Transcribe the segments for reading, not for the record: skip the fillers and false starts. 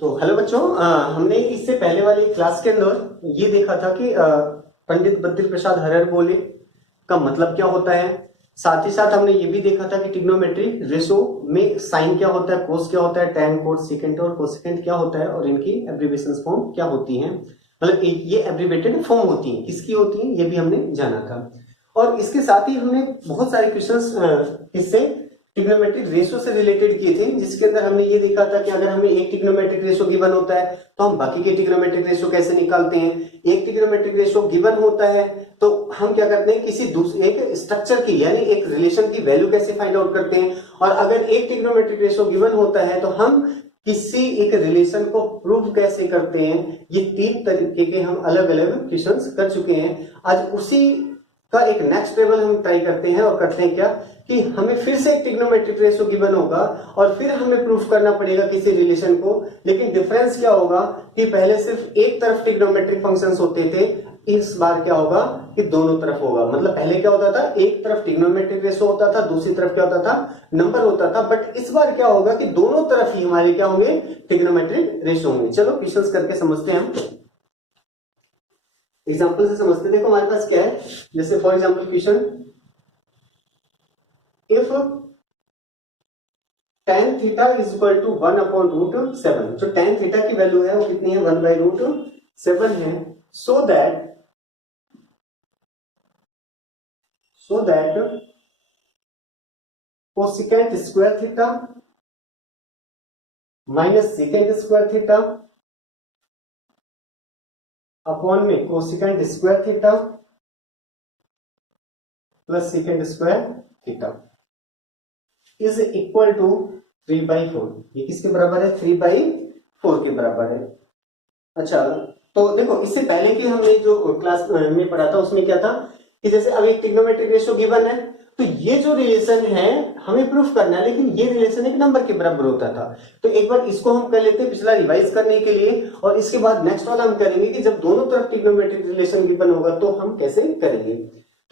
तो हेलो बच्चों, हमने इससे पहले वाली क्लास के अंदर ये देखा था कि पंडित बद्री प्रसाद हरिहरबोले का मतलब क्या होता है। साथ ही साथ हमने ये भी देखा था कि ट्रिग्नोमेट्री रेशो में साइन क्या होता है, कोस क्या होता है, टैन कोस सेकेंड और कोसेकेंट क्या होता है और इनकी एब्रिविएशन फॉर्म क्या होती है। मतलब ये एब्रिवेटेड फॉर्म होती है, किसकी होती है ये भी हमने जाना था। और इसके साथ ही हमने बहुत सारे क्वेश्चंस इससे ट्रिग्नोमेट्रिक रेशो से रिलेटेड किए थे, जिसके अंदर हमने ये देखा था कि अगर हमें एक ट्रिग्नोमेट्रिक रेशो गिवन होता है तो हम बाकी के ट्रिग्नोमेट्रिक रेशो कैसे निकालते हैं। एक ट्रिग्नोमेट्रिक रेशो गिवन होता है तो हम क्या करते हैं, किसी दूसरे एक स्ट्रक्चर की यानी एक रिलेशन की वैल्यू कैसे फाइंड आउट करते हैं। और अगर एक ट्रिग्नोमेट्रिक रेशो गिवन होता है तो हम किसी एक रिलेशन को प्रूव कैसे करते हैं। ये तीन तरीके के हम अलग अलग क्वेश्चंस कर चुके हैं। आज उसी का एक नेक्स्ट लेवल हम ट्राई करते हैं और करते हैं क्या कि हमें फिर से एक ट्रिग्नोमेट्रिक रेशो गिवन होगा और फिर हमें प्रूफ करना पड़ेगा किसी रिलेशन को। लेकिन डिफरेंस क्या होगा कि पहले सिर्फ एक तरफ ट्रिग्नोमेट्रिक फंक्शंस होते थे, इस बार क्या होगा कि दोनों तरफ होगा। मतलब पहले क्या होता था, एक तरफ ट्रिग्नोमेट्रिक रेशो होता था, दूसरी तरफ क्या होता था, नंबर होता था। बट इस बार क्या होगा कि दोनों तरफ ही हमारे क्या होंगे, ट्रिग्नोमेट्रिक रेशो होंगे। चलो क्वेश्चंस करके समझते हैं हम, एग्जांपल से समझते हैं। देखो हमारे पास क्या है, जैसे for example question, if tan theta is equal to 1/√7, जो tan थीटा की वैल्यू है वो कितनी है, 1/√7 है। So that cosecant square theta minus secant square theta upon में cosecant square theta plus secant square theta is equal to 3/4। ये किसके बराबर है, 3/4 के बराबर है। अच्छा, तो देखो इससे पहले की हमने जो क्लास में पढ़ा था उसमें क्या था कि जैसे अब एक ट्रिग्नोमेट्रिक रेशियो गिवन है तो ये जो रिलेशन है हमें प्रूफ करना है, लेकिन ये रिलेशन एक नंबर के बराबर होता था। तो एक बार इसको हम कर लेते हैं पिछला रिवाइज करने के लिए, और इसके बाद नेक्स्ट वाला हम करेंगे कि जब दोनों तरफ ट्रिग्नोमेट्रिक रिलेशन गिवन होगा तो हम कैसे करेंगे।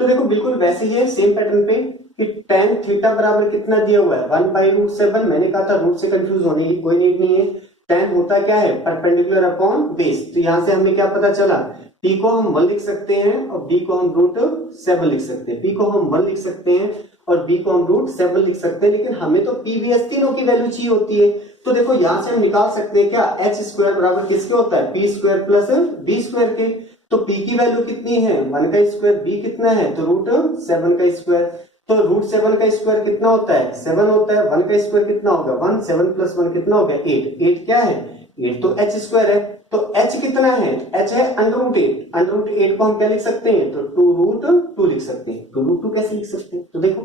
तो देखो बिल्कुल वैसे ही है, सेम पैटर्न पे कि tan थीटा बराबर कितना दिया हुआ है, 1/√7। मैंने कहा था रूट से कंफ्यूज होने की कोई नीड नहीं है। tan होता क्या है, परपेंडिकुलर अपॉन बेस। तो यहां से हमें क्या पता चला, p को हम 1 लिख सकते हैं और b को हम √7 लिख सकते हैं। p को हम 1 लिख सकते हैं और b को हम √7 लिख सकते हैं, लेकिन हमें तो p v s तीनों की वैल्यू चाहिए होती है। तो देखो यहां से हम निकाल सकते हैं क्या, h स्क्वायर बराबर किसके होता है, p square plus b square के। तो p की वैल्यू कितनी है, 1 का स्क्वायर, b कितना है तो √7 का स्क्वायर। तो √7 का स्क्वायर कितना होता है, 7 होता है। 1 का स्क्वायर कितना होगा, 1, 7 प्लस 1 कितना हो गया, 8। 8 क्या है, 8 तो h स्क्वायर है। तो h कितना है, h है √8। √8 को हम क्या लिख सकते हैं, तो 2√2 लिख सकते हैं। 2√2 कैसे लिख सकते हैं, तो देखो,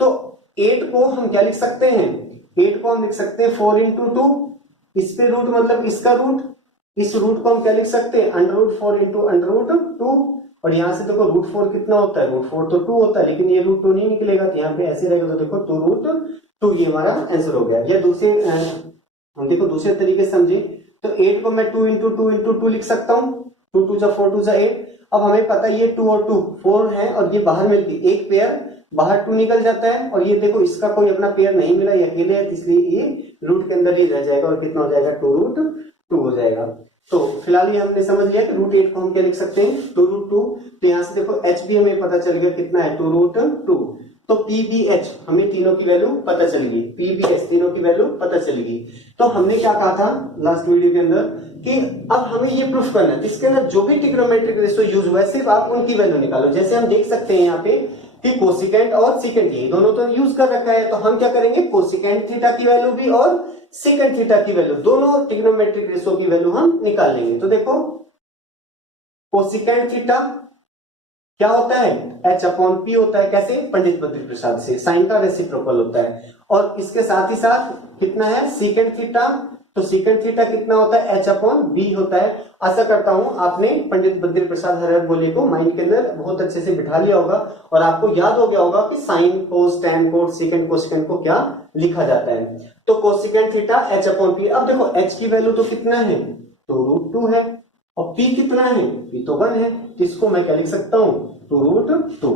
तो 8 को हम क्या लिख सकते हैं, 8 को हम लिख सकते हैं 4 × 2। इस पे रूट मतलब इसका रूट, इस रूट को हम क्या लिख सकते हैं, √4 × √2। और यहां से देखो √4 कितना होता है, √4 तो 2 होता है, लेकिन ये √2 नहीं निकलेगा तो यहाँ पे ऐसे रहेगा। तो देखो 2√2 ये हमारा आंसर हो गया। या दूसरे हम देखो दूसरे तरीके से समझे तो 8 को मैं 2 × 2 × 2 लिख सकता हूँ। 2 2 जा 4 2 जा 8। अब हमें पता है ये 2 और 2 4 है और ये बाहर मिलके एक पेयर बाहर 2 निकल जाता है, और ये देखो इसका कोई अपना पेयर नहीं मिला, ये अकेले है, इसलिए ये रूट के अंदर ही रह जाएगा और कितना हो जाएगा, 2√2 हो जाएगा। तो फिलहाल ये हमने समझ लिया कि √8 को हम क्या लिख सकते हैं, 2√2। तो यहां से देखो h भी हमें पता चल गया कितना है, 2√2। तो PBH हमें तीनों की वैल्यू पता चल गई, PBH तीनों की वैल्यू पता चल गई। तो हमने क्या कहा था लास्ट वीडियो के अंदर कि अब हमें ये प्रूफ करना है, इसके अंदर जो भी ट्रिग्नोमेट्रिक रेशियो यूज हुआ है सिर्फ आप उनकी वैल्यू निकालो। जैसे हम देख सकते हैं यहाँ पे कि कोसिकेंट और सिकेंट ये दोनों तो यूज कर रखा है, तो हम क्या करेंगे, कोसिकेंट थीटा की वैल्यू भी और सेकेंट थीटा की वैल्यू, दोनों ट्रिग्नोमेट्रिक रेशियो की वैल्यू हम निकाल लेंगे। तो देखो कोसिकेंट थीटा क्या होता है, h/p होता है। कैसे, पंडित बद्री प्रसाद से, साइन का रेसिप्रोकल होता है। और इसके साथ ही साथ कितना है, सेकेंट थीटा। तो सेकेंट थीटा कितना होता है, h/b होता है। आशा करता हूं आपने पंडित बद्री प्रसाद हरिहरबोले को माइंड के अंदर बहुत अच्छे से बिठा लिया होगा और आपको याद हो गया होगा कि साइन कोस टैन कोस सेकेंड कोसेकेंड को क्या लिखा जाता है। तो कोसेकेंट थीटा h/p। अब देखो h की वैल्यू तो कितना है, तो √2 है, और p कितना है, p तो 1 है। तो इसको मैं क्या लिख सकता हूं, 2√2।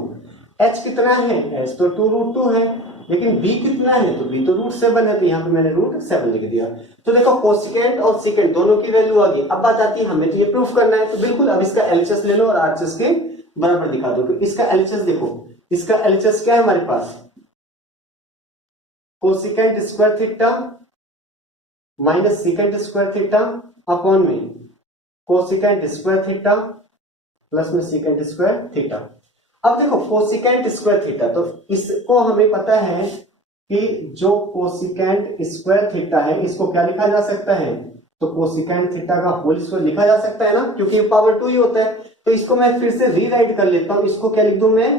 h कितना है, h तो 2√2 है। लेकिन b कितना है, तो b तो √7 है, तो यहाँ पे मैंने √7 लिख दिया। तो देखो कोसिकेंट और सीकेंट दोनों की वैल्यू आ गई। अब बात आती है हमें तो ये प्रूफ करना है, तो बिल्कुल अब इसका एलएचएस ले लो और आरएचएस के बराबर दिखा दो। तो इसका एलएचएस देखो, इसका एलएचएस क्या है हमारे पास, cosecant square theta minus secant square theta upon में कोसिकेंट स्क्वायर थीटा प्लस में सीकेंट स्क्वायर थीटा। अब देखो कोसिकेंट स्क्वायर थीटा, तो इसको हमें पता है कि जो कोसिकेंट स्क्वायर थीटा है इसको क्या लिखा जा सकता है, तो कोसिकेंट थीटा का होल स्क्वायर लिखा जा सकता है ना, क्योंकि पावर 2 ही होता है। तो इसको मैं फिर से रीराइट कर लेता हूं, इसको क्या लिख दूं मैं,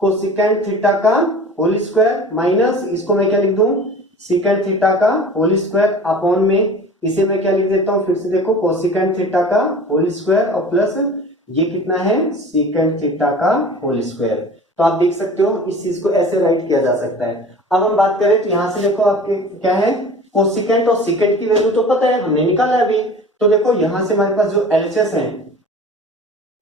कोसिकेंट थीटा का होल स्क्वायर माइनस इसको मैं क्या लिख दूं, सीकेंट थीटा का होल स्क्वायर अपॉन में इसे मैं क्या लिख देता हूं, फिर से देखो कोसिकेंट थीटा का होल स्क्वायर और प्लस ये कितना है, सीकेंट थीटा का होल स्क्वायर। तो आप देख सकते हो इस चीज को ऐसे राइट किया जा सकता है। अब हम बात करें तो यहां से देखो आपके क्या है, कोसिकेंट और सीकेंट की वैल्यू तो पता है, हमने निकाला अभी। तो देखो यहां से हमारे पास जो एलएचएस है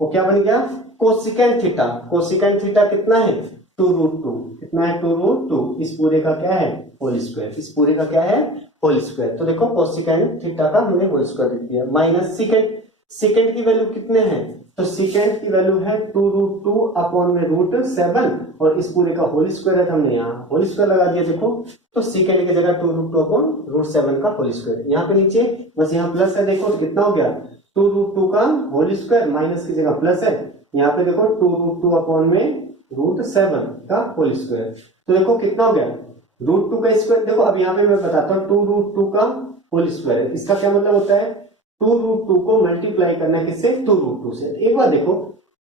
वो क्या बन गया, कोसिकेंट थीटा। कोसिकेंट थीटा कितना है, 2√2। कितना है, 2√2। इस पूरे का क्या है, होल स्क्वायर। इस पूरे का क्या है, होल स्क्वायर। तो देखो कोसिकेंट थीटा का हमने होल स्क्वायर लिख दिया माइनस सीकेंट। सीकेंट की वैल्यू कितने हैं, तो सीकेंट की वैल्यू है 2√2 अपॉन में √7 और इस पूरे का होल स्क्वायर है, तो हमने यहाँ होल स्क्वायर लगा दिया। देखो तो सीकेंट की जगह 2√2 अपॉन √7 का होल स्क्वायर। यहाँ पे नीचे बस यहाँ प्लस है, देखो तो कितना हो गया, 2√2 का होल स्क्वायर माइनस की जगह प्लस है, यहाँ पे देखो 2√2 अपॉन में √7 का होल स्क्वायर। तो देखो कितना हो गया, √2 का स्क्वायर। देखो अब यहाँ पे मैं बताता हूँ 2√2 का होल स्क्वायर, इसका क्या मतलब होता है, 2√2 को मल्टीप्लाई करना किससे, 2√2 से। एक बार देखो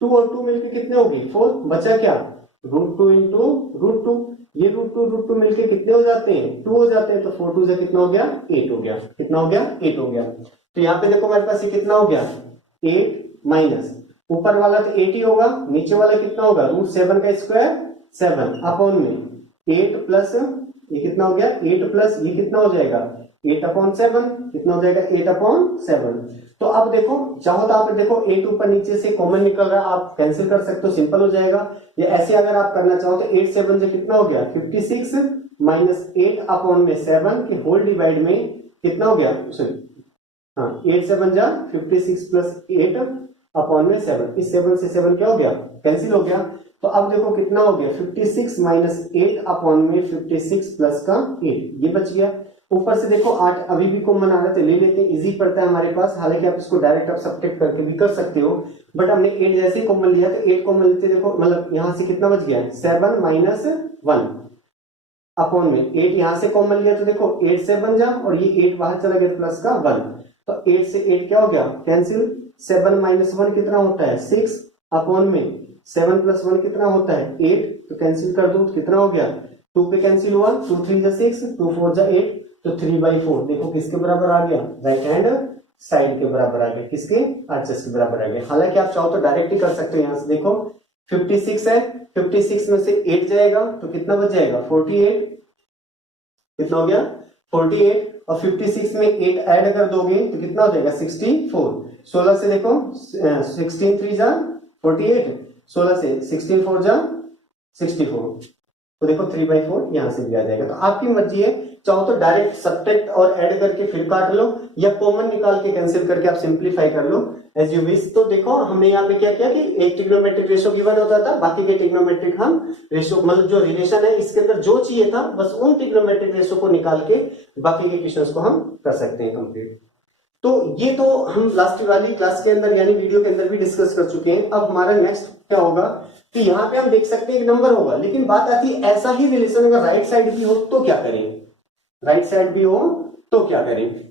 2 और 2 मिलके कितने हो गए, 4, बचा क्या, √2 इंटू √2। ये √2 मिलके कितने हो जाते हैं, 2 हो जाते हैं। तो 4 2 से कितना हो गया, 8 हो गया। कितना हो गया, 8 हो गया। तो यहाँ पे देखो हमारे पास ये कितना हो गया, 8 माइनस ऊपर वाला तो 8 ही होगा, नीचे वाला कितना होगा, √7 का स्क्वायर 7 अपॉन में 8 प्लस ये कितना हो गया, 8 प्लस ये कितना हो जाएगा, 8/7। कितना हो जाएगा, 8/7। तो अब देखो चाहो तो आप देखो 8 ऊपर नीचे से कॉमन निकल रहा है, आप कैंसिल कर सकते हो, सिंपल हो जाएगा। या ऐसे अगर आप करना चाहो तो 8 7 से कितना हो गया, 56 माइनस 8/7 के होल डिवाइड में कितना हो गया, सॉरी हाँ 8 7 जा 56 प्लस 8/7। इस 7 से 7 क्या हो गया, कैंसिल हो गया। तो अब देखो कितना हो गया, 56 माइनस 8/56 प्लस का 8, ये बच गया। ऊपर से देखो 8 अभी भी कॉमन आ रहा है, ले लेते हैं, इजी पड़ता है हमारे पास। हालांकि आप इसको डायरेक्ट आप सब्ट्रैक्ट करके भी कर सकते हो, बट हमने 8 जैसे ही कॉमन लिया तो 8 कॉमन लेते, देखो मतलब यहां से कितना बच गया, 7 माइनस 1 अपॉन में 8 यहां से कॉमन लिया तो देखो 8 से बन जा और ये 8 बाहर चला गया प्लस का 1। तो 8 से 8 क्या हो गया, कैंसिल। 7 माइनस 1 कितना होता है, 6 अपॉन में 7 प्लस 1 कितना होता है, 8। तो कैंसिल कर दो, कितना हो गया, 2 पे कैंसिल हुआ, 2 3 जा 6, 2 4 जा 8, तो 3/4 देखो किसके बराबर आ गया, राइट हैंड साइड के बराबर आ गया, किसके, आरएचएस के बराबर आ गया। हालांकि आप चाहो तो डायरेक्ट ही कर सकते हो, यहां से देखो 56 है, 56 में से 8 जाएगा तो कितना बच जाएगा, 48। कितना हो गया, 48 और 56 में 8 ऐड कर दोगे तो कितना हो जाएगा, 64। 16 से देखो 16 3 जा 48, 16 से 16 4 जा 64, तो देखो 3/4 यहां से भी आ जाएगा। तो आपकी मर्जी है, चाहो तो डायरेक्ट सब्ट्रैक्ट और ऐड करके फिर काट लो, या कॉमन निकाल के कैंसिल करके आप सिंप्लीफाई कर लो एज यू विश। तो देखो हमने यहाँ पे क्या किया कि एक ट्रिग्नोमेट्रिक रेशियो गिवन होता था, बाकी के ट्रिग्नोमेट्रिक हम रेशियो मतलब जो रिलेशन है इसके अंदर जो चाहिए था बस उन ट्रिग्नोमेट्रिक रेशियो को निकाल के बाकी के क्वेश्चंस को हम कर सकते हैं कंप्लीट। तो ये तो हम लास्ट वाली क्लास के अंदर यानी वीडियो के अंदर भी डिस्कस कर चुके हैं। अब हमारा नेक्स्ट क्या होगा कि यहाँ पे हम देख सकते हैं एक नंबर होगा, लेकिन बात आती है ऐसा ही रिलेशन अगर राइट साइड भी हो तो क्या करें, राइट साइड भी हो तो क्या करें।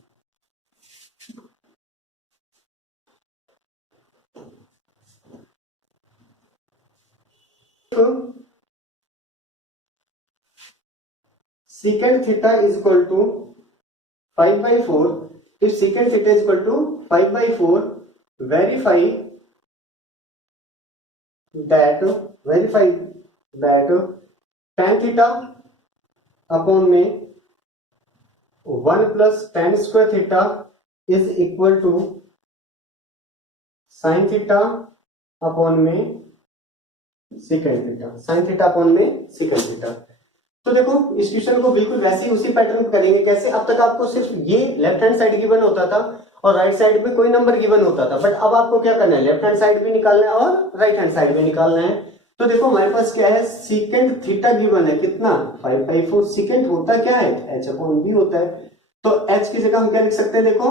secant theta is equal to 5/4. If secant theta is equal to 5/4, verify that tan theta upon में 1 plus tan square theta is equal to sin theta upon में secant theta, sin theta upon में secant theta। तो देखो इस question को बिल्कुल वैसे ही उसी पैटर्न में करेंगे। कैसे? अब तक आपको सिर्फ ये लेफ्ट हैंड साइड गिवन होता था और राइट साइड पे कोई नंबर गिवन होता था, बट अब आपको क्या करना है, लेफ्ट हैंड साइड भी निकालना है और राइट हैंड साइड भी निकालना है। तो देखो हमारे पास क्या है, सीकेंट थीटा गिवन है कितना 5/4। सीकेंट होता क्या है, h/b होता है। तो h की जगह हम क्या लिख सकते हैं, देखो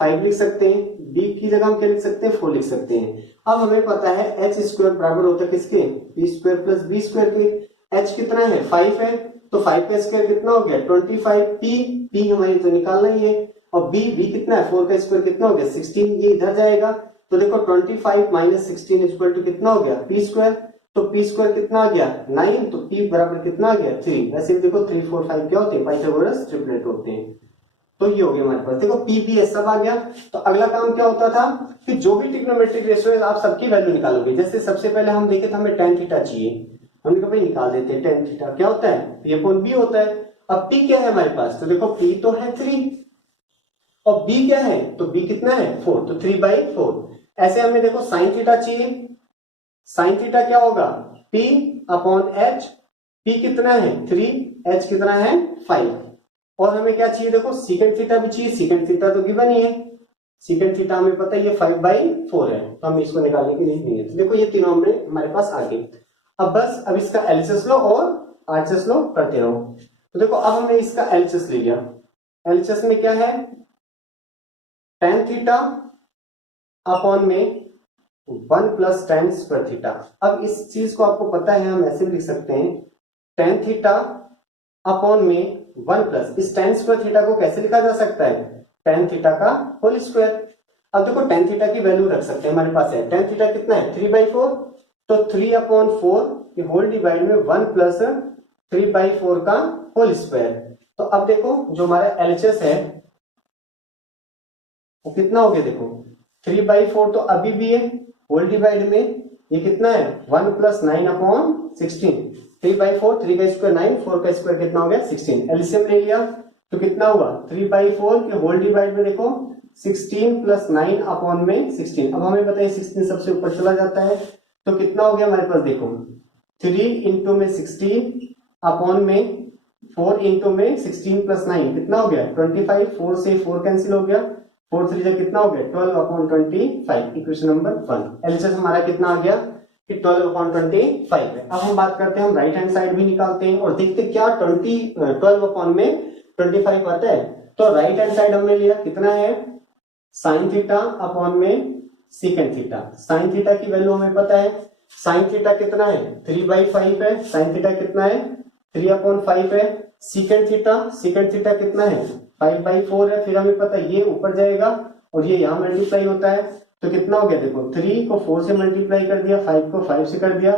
5 लिख सकते हैं, b की जगह हम क्या लिख सकते हैं, 4 लिख सकते हैं। अब हमें पता है h स्क्वायर बराबर होता है किसके, p square plus b square के। h कितना है, 5 है, तो 5 का स्क्वायर कितना हो गया 25। p हमारी तो निकालना ही है, और b कितना है, 4 का स्क्वायर कितना हो गया 16, ये इधर जाएगा। तो देखो 25 माइनस 16 इक्वल टू कितना हो गया p स्क्वायर। तो p स्क्वायर कितना आ गया 9, तो p बराबर कितना आ गया 3। वैसे भी देखो 3 4 5 क्या होते हैं, पाइथागोरस ट्रिपलेट होते हैं। तो ये हो गया हमारे पास, देखो p भी है, सब आ गया। तो अगला काम क्या होता था कि जो भी ट्रिग्नोमेट्रिक रेशियो है आप सबकी वैल्यू निकालोगे। जैसे सबसे पहले हम देखे थे हमें tan थीटा चाहिए, हमने कहा भाई निकाल देते हैं tan थीटा क्या होता है, p/b होता है। अब p क्या है हमारे पास, तो देखो p तो है 3 और b क्या है, तो b कितना है 4, तो 3/4। ऐसे हमें देखो sin थीटा चाहिए, sin थीटा क्या होगा p/h, p कितना है 3, h कितना है 5। और हमें क्या चाहिए, देखो सीकेंट थीटा भी चाहिए, सीकेंट थीटा तो गिवन ही है, सीकेंट थीटा हमें पता है ये 5/4 है, तो हम इसको निकालने के लिए नहीं है। तो देखो ये तीनों हमारे पास आ गए। अब बस अब इसका एलएचएस लो और आरएचएस लो करते रहो। तो देखो अब हमने इसका एलएचएस ले लिया, एलएचएस में क्या है tan थीटा अपॉन में 1 प्लस tan स्क्वायर थीटा। अब इस चीज को आपको पता है, हम ऐसे भी लिख सकते हैं tan थीटा अपॉन में 1 प्लस, इस tan स्क्वायर थीटा को कैसे लिखा जा सकता है, tan थीटा का होल स्क्वायर। अब देखो tan थीटा की वैल्यू रख सकते हैं, हमारे पास है tan थीटा कितना है 3/4, तो 3/4 होल डिवाइड में 1 प्लस 3/4 का होल स्क्वायर। तो अब देखो जो हमारा एलएचएस है वो कितना हो गया, देखो 3/4 तो अभी भी है, होल डिवाइड में ये कितना है 1 प्लस 9/16। 3/4, 3 का स्क्वायर 9, 4 का स्क्वायर कितना हो गया 16। एलसीएम ले लिया तो कितना हुआ 3/4 के होल डिवाइड में देखो 16 प्लस 9 अपॉन में 16। अब हमें पता है 16 सबसे ऊपर चला जाता है, तो कितना हो गया हमारे पास, देखो 3 इंटू में 16 अपॉन में 4 इंटू में 16 प्लस 9 कितना हो गया 25। 4 से 4 कैंसिल हो गया, 4 3 कितना हो गया 12/25। Equation number 1। एलएचएस हमारा कितना आ गया कि 12/25 है। अब हम बात करते हैं, हम राइट हैंड साइड भी निकालते हैं और देखते क्या 12/25 आता है। तो राइट हैंड साइड हमने लिया कितना है साइन थीटा अपॉन में सीकेंट थीटा। साइन थीटा की वैल्यू हमें पता है, साइन थीटा कितना है 3/5 है, साइन थीटा कितना है 3/5 है। सीकेंट थीटा कितना है 5/4 है। फिर हमें पता है ये ऊपर जाएगा और ये यहाँ मल्टीप्लाई होता है, तो कितना हो गया, देखो 3 को 4 से मल्टीप्लाई कर दिया, 5 को 5 से कर दिया,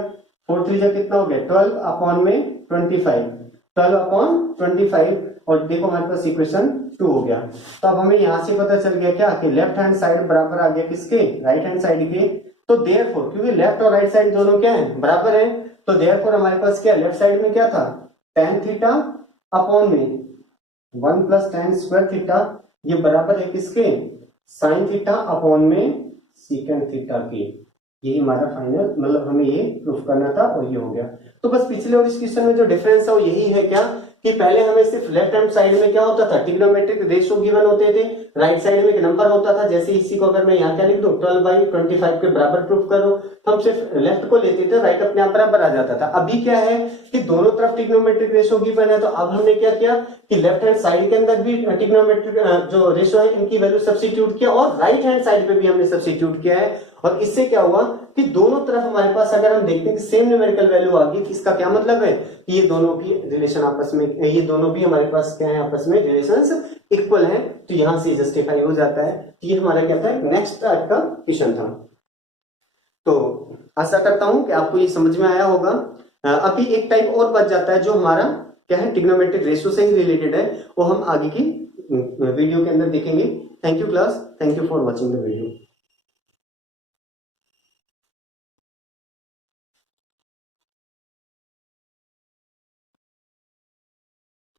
4 3 कितना हो गया 12/25, 12/25। और देखो हमारे पास इक्वेशन 2 हो गया। तो अब हमें यहां से पता चल गया क्या कि लेफ्ट हैंड साइड बराबर आ गया किसके, राइट हैंड साइड के। तो देयरफॉर क्योंकि लेफ्ट और राइट साइड दोनों क्या है बराबर है, तो देयरफॉर हमारे पास क्या लेफ्ट साइड में क्या था tan थीटा अपॉन में 1 प्लस tan स्क्वायर थीटा, ये बराबर है किसके साइन थीटा अपॉन में सीकेंट थीटा के। यही हमारा फाइनल, मतलब हमें ये प्रूफ करना था और ये हो गया। तो बस पिछले और इस क्वेश्चन में जो डिफरेंस है वो यही है क्या कि पहले हमें सिर्फ लेफ्ट हैंड साइड में क्या होता था ट्रिग्नोमेट्रिक रेशियो गिवन होते थे, राइट साइड में एक नंबर होता था। जैसे इसी को अगर मैं यहाँ क्या लिख दूं 12/25 के बराबर प्रूफ करो, तो हम सिर्फ लेफ्ट को लेते थे, राइट अपने आप बराबर आ जाता था। अभी क्या है कि दोनों तरफ ट्रिग्नोमेट्रिक रेशियो गिवन है, तो अब हमने क्या किया कि लेफ्ट हैंड साइड के अंदर भी ट्रिग्नोमेट्रिक जो रेशियो है इनकी वैल्यू सब्स्टिट्यूट किया और राइट हैंड साइड पे भी हमने सब्स्टिट्यूट किया है। और इससे क्या हुआ कि दोनों तरफ हमारे पास अगर हम देखते हैं कि सेम न्यूमेरिकल वैल्यू आ गई, इसका क्या मतलब है कि ये दोनों की रिलेशन आपस में, ये दोनों भी हमारे पास क्या है आपस में रिलेशंस इक्वल हैं, तो यहां से जस्टिफाई हो जाता है। तो ये हमारा क्या था नेक्स्ट टाइप का क्वेश्चन था। तो आशा करता हूं कि आपको ये समझ में आया होगा। अभी एक टाइप और बच जाता है जो हमारा क्या है ट्रिग्नोमेट्रिक रेशियो से ही रिलेटेड है, वो हम आगे की वीडियो के अंदर देखेंगे। Thank you class, thank you for watching the video.